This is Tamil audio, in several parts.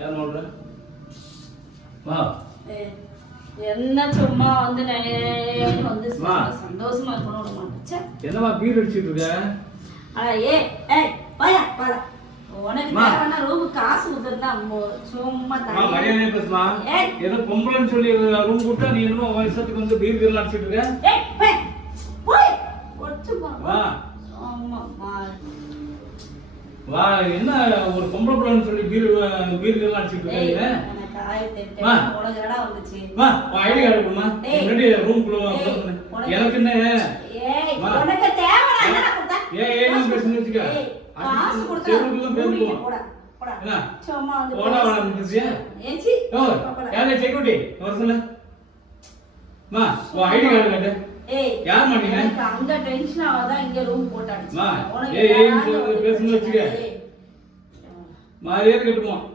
யார் மாவுல மா என்ன சும்மா வந்து வந்து. சந்தோஷமா இருக்கணும் விட மாட்டேன் ச்சே. என்னம்மா பீர் அடிச்சிட்டு இருக்க அட ஏ ஏய் பாயா பாயா உனக்கு மா. ரூமுக்கு காசு கொடுத்துருந்தா சும்மா அம்மா தனியா- மரியாதை பேசுமா. ஏதோ பொம்பளைன்னு சொல்லி ரூம் கூட்டா நீ என்னமோ உன் இஷ்டத்துக்கு வந்து பீர் அடிச்சிட்டு இருக்க ஏய், போய், போய். ஒட்டுமா. வா மா. வா என்ன ஒரு பொம்பளை பிள்ளைன்னு சொல்லி பீர் பீர் கீர் அடிச்சிட்டு ஏய், இருக்க எனக்கு ஆயிரத்தி எட்டு வா. வா ஐடி கார்டு கொடுமா. முன்னாடி ரூம் குள்ள எனக்கு என்ன? ஏய், ஏய், நீ பேசுன்னு வச்சுக்க. காசு கொடுத்தா போடா. என்ன? சும்மா வந்து போடா? ஏச்சி, ஓ. யாரு செக்யூரிட்டி வர ஐடி கார்டு காட்டு ஏய், யார் மாட்டீங்க? எனக்கு அங்க tension ஆகாதான் இங்க room போட்டு அடிச்சேன். மா, உனக்கு ஏய், ஏய், பேசுன்னு வச்சுக்க. மாதிரியே கட்டுவோம்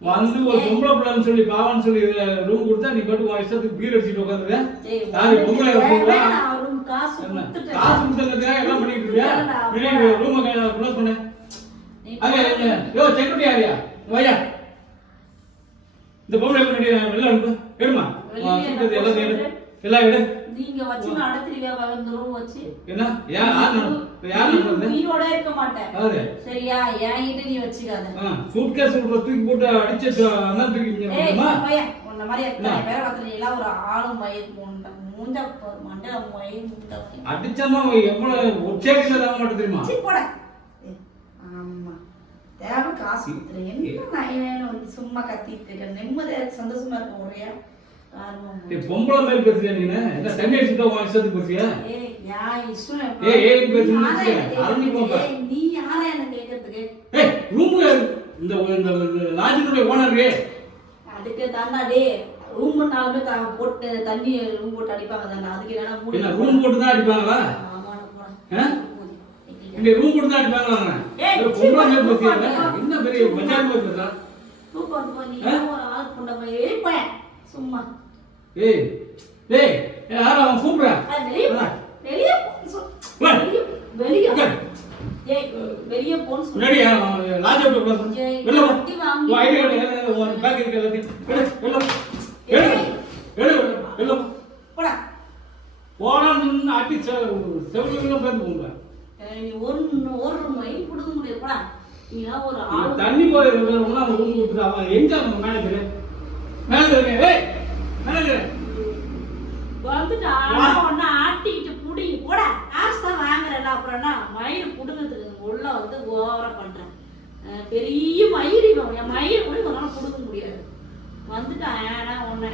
வந்து ஒரு பொம்பளை பிள்ளைன்னு சொல்லி பாவம்னு சொல்லி ரூம் கொடுத்தா நீ பாட்டு உன் இஷ்டத்துக்கு பீர் அடிச்சிட்டு உட்காந்துருக்க யாரு பொம்பளை காசு கொடுத்ததுக்காக எல்லாம் பண்ணிட்டு இருக்கியா? ரூமை க்ளோஸ் பண்ணு அங்க. யோ? செக்யூரிட்டி யாரியா வாயா இந்த பொம்பளை வெளில அனுப்பு. எடுமா? சீக்கிரத்தை எல்லாம் எடு. நீங்க வச்சு நடத்துறீங்க இந்த ரூம் வச்சு. என்ன? யார் நட- யார் நடத்துறது உயிரோட இருக்க மாட்டேன். சரியா? என்கிட்ட நீ வச்சுக்காத. சூட்கேஸ் விடுற தூக்கி போட்டு அடிச்சு அண்ணன் தூக்கி ஏய்? பையன் உன்ன மாதிரி எத்தனை? பேரை பார்த்து எல்லாம் ஒரு ஆளும் மயிர் மூண்ட மண்டை மயிர் மூண்ட அடிச்சாமா எவ்வளவு உச்சேரிக்கல தான் மாட்டேன் தெரியுமா? சி போட. ஏய், ஆமா. தேவை காசு என்ன நான் வந்து சும்மா கத்திட்டு இருக்கேன்? நிம்மதியா சந்தோஷமா இருக்க ஒரே பொம்பளை மாதிரி பேசுறியா நீனு என்ன? தண்ணி அடிச்சுட்டா உன் இஷ்டத்துக்கு பேசுறியா? எப்ப- ஏய். என்ன அரண்டி? ஏய், நீ யாரா என்ன கேட்கறதுக்கு ஏய் ரூம் இந்த இந்த லாட்ஜினுடைய ஓனரு அதுக்கு தாண்டா டே ரூம் நாலுமே த போட்டு தண்ணி ரூம் போட்டு அடிப்பாங்க அதுக்கு என்னடா என்ன ரூம் போட்டு தான் அடிப்பாங்களா? ஆமாடா, ரூம் போட்டு தான் அடிப்பாங்களா ஒரு பொம்பளை. என்ன பெரிய பேசுறா? தூக்கம் வந்து நீ ஒரு ஆள் கொண்ட போய் இருப்பேன் சும்மா. ஏய் டேய் யாரும் அவன் கூப்பிடுறா? வெளியே போ. வெளியே போ. வெளியே வெளியே போ. ஏய் வெளியே போன்னு சொல்லு. முன்னாடி லாட்ஜ் விட்டு பேச ஏய், வெளில வா வண்டி வாங்கி- உன் ஐடி கார்டு உன் பேக் இருக்கு எல்லாத்தையும் எடு வெளில வா. எடு எடு வெளில வா போடா. போனான்னு அடி செவ்வளவு பேருந்து போங்க ஏய், நீ ஒரு ஒரு மைல் கொடுக்க முடியாது. போடா. நீலாம் ஒரு ஆள். தண்ணி போற ரூம் கொடுத்துட்டு அவன் எங்க மேனேஜர் மேனேஜர் ஏய் வந்துட்டா? ஒன்னு ஆட்டிக்கிட்டு புடிங்க கூட காசு தான் வாங்குறேன் அப்புறம்னா மயிர் புடுங்கிறதுக்கு உள்ள வந்து ஓவரா பண்றேன். பெரிய மயிர் இவன். என் மயிர் கூட ஒரு நாள் முடியாது. வந்துட்டான். ஏன்னா ஒன்னு